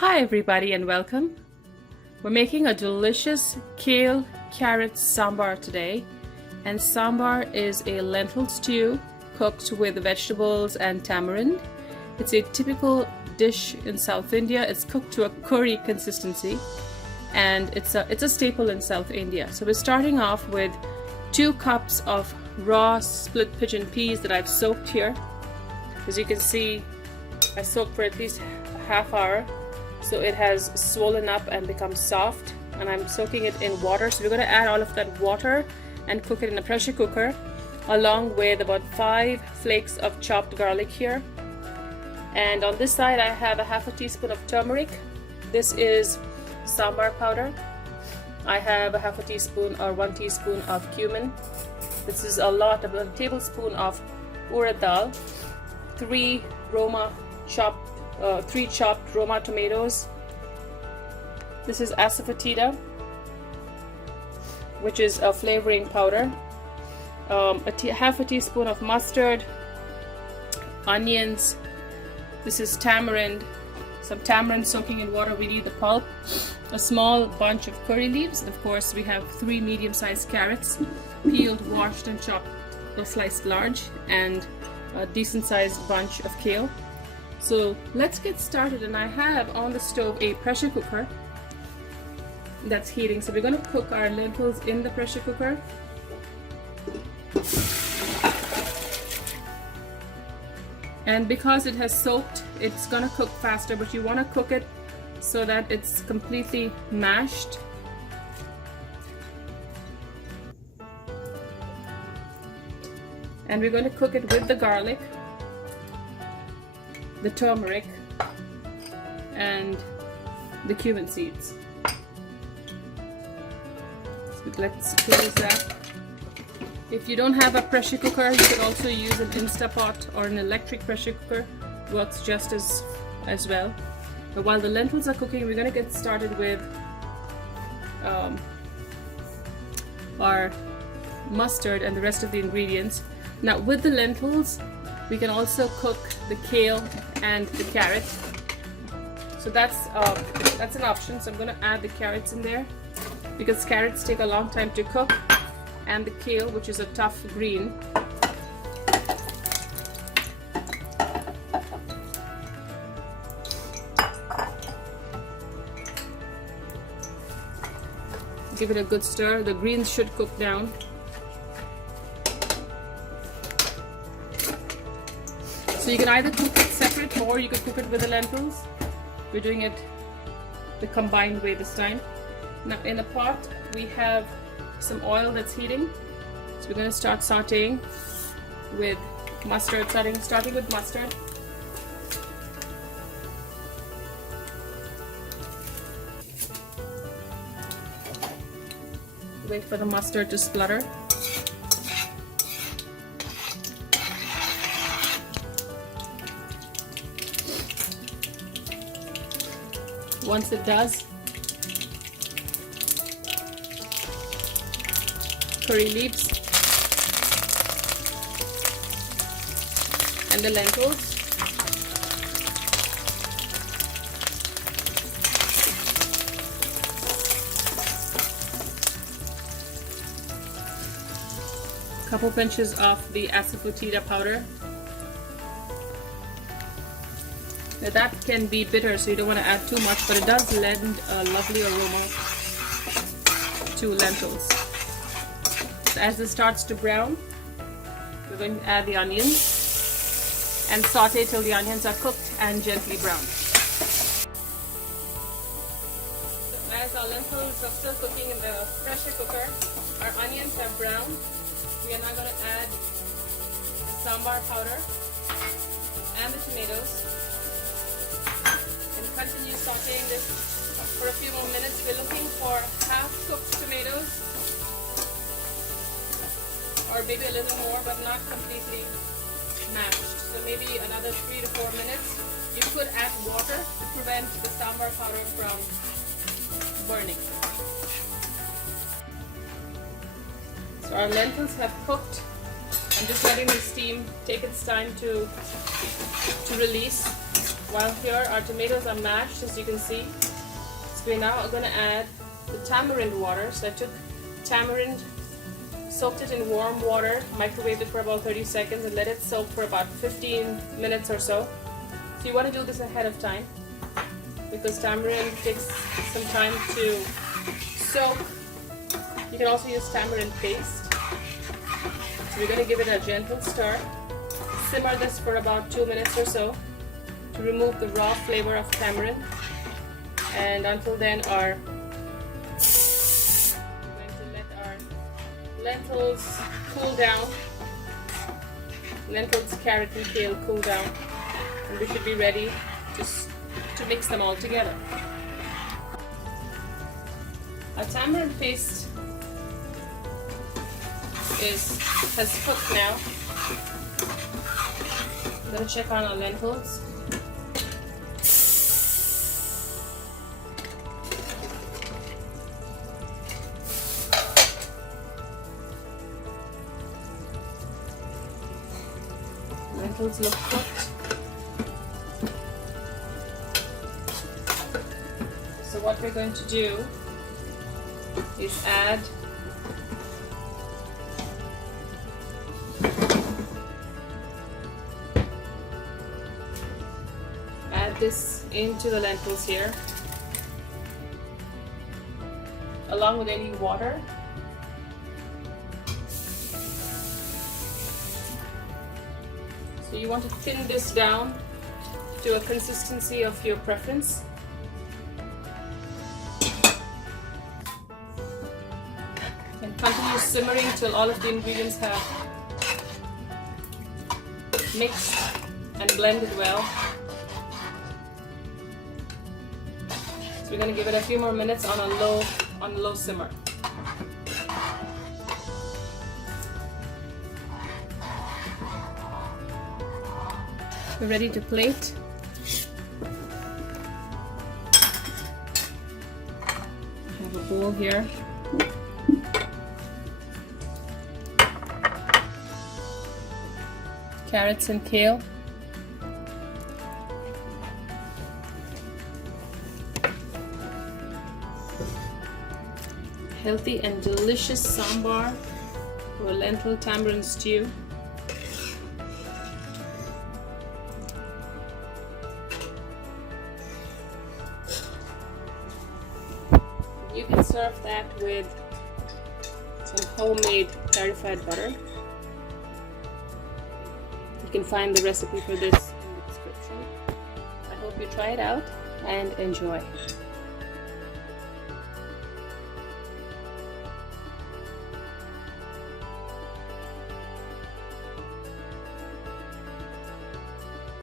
Hi everybody and welcome. We're making a delicious kale carrot sambar today, and sambar is a lentil stew cooked with vegetables and tamarind. It's a typical dish in South India. It's cooked to a curry consistency and it's a staple in South India. So we're starting off with 2 cups of raw split pigeon peas that I've soaked here. As you can see, I soaked for at least a half hour. So it has swollen up and become soft, and I'm soaking it in water. So we're going to add all of that water and cook it in a pressure cooker along with about 5 flakes of chopped garlic here. And on this side I have a half a teaspoon of turmeric. This is sambar powder. I have a half a teaspoon or 1 teaspoon of cumin. This is a tablespoon of urad dal, 3 chopped Roma tomatoes. This is asafoetida, which is a flavoring powder. Half a teaspoon of mustard, onions. This is tamarind, some tamarind soaking in water. We need the pulp. A small bunch of curry leaves. Of course, we have 3 medium-sized carrots, peeled, washed, and chopped or sliced large, and a decent-sized bunch of kale. So let's get started, and I have on the stove a pressure cooker that's heating. So we're going to cook our lentils in the pressure cooker. And because it has soaked, it's going to cook faster, but you want to cook it so that it's completely mashed. And we're going to cook it with the garlic, the turmeric, and the cumin seeds. So let's close that. If you don't have a pressure cooker, you can also use an Instapot or an electric pressure cooker. Works just as well. But while the lentils are cooking, we're going to get started with our mustard and the rest of the ingredients. Now with the lentils, we can also cook the kale and the carrot. So that's an option. So I'm going to add the carrots in there because carrots take a long time to cook, and the kale, which is a tough green. Give it a good stir. The greens should cook down. So you can either cook it separate or you can cook it with the lentils. We're doing it the combined way this time. Now in a pot we have some oil that's heating. So we're going to start sauteing with mustard, starting with mustard. Wait for the mustard to splutter. Once it does, curry leaves and the lentils. A couple pinches of the asafoetida powder. Now that can be bitter, so you don't want to add too much, but it does lend a lovely aroma to lentils. So as this starts to brown, we're going to add the onions and saute till the onions are cooked and gently browned. So as our lentils are still cooking in the pressure cooker, our onions have browned. We are now going to add the sambar powder and the tomatoes. Continue sauteing this for a few more minutes. We're looking for half-cooked tomatoes, or maybe a little more, but not completely mashed. So maybe another 3 to 4 minutes. You could add water to prevent the sambar powder from burning. So our lentils have cooked. I'm just letting the steam take its time to release. While here our tomatoes are mashed, as you can see. So we're now going to add the tamarind water. So I took tamarind, soaked it in warm water, microwaved it for about 30 seconds and let it soak for about 15 minutes or so. So you want to do this ahead of time because tamarind takes some time to soak. You can also use tamarind paste. So we're going to give it a gentle stir. Simmer this for about 2 minutes or so to remove the raw flavor of tamarind. And until then, we're going to let our lentils cool down. Lentils, carrot, and kale cool down, and we should be ready to mix them all together. Our tamarind paste has cooked now. I'm going to check on our lentils. Lentils look cooked. So what we're going to do is add this into the lentils here, along with any water. So you want to thin this down to a consistency of your preference. And continue simmering till all of the ingredients have mixed and blended well. So we're going to give it a few more minutes on a low simmer. We're ready to plate. I have a bowl here. Carrots and kale. Healthy and delicious sambar or lentil tamarind stew. You can serve that with some homemade clarified butter. You can find the recipe for this in the description. I hope you try it out and enjoy.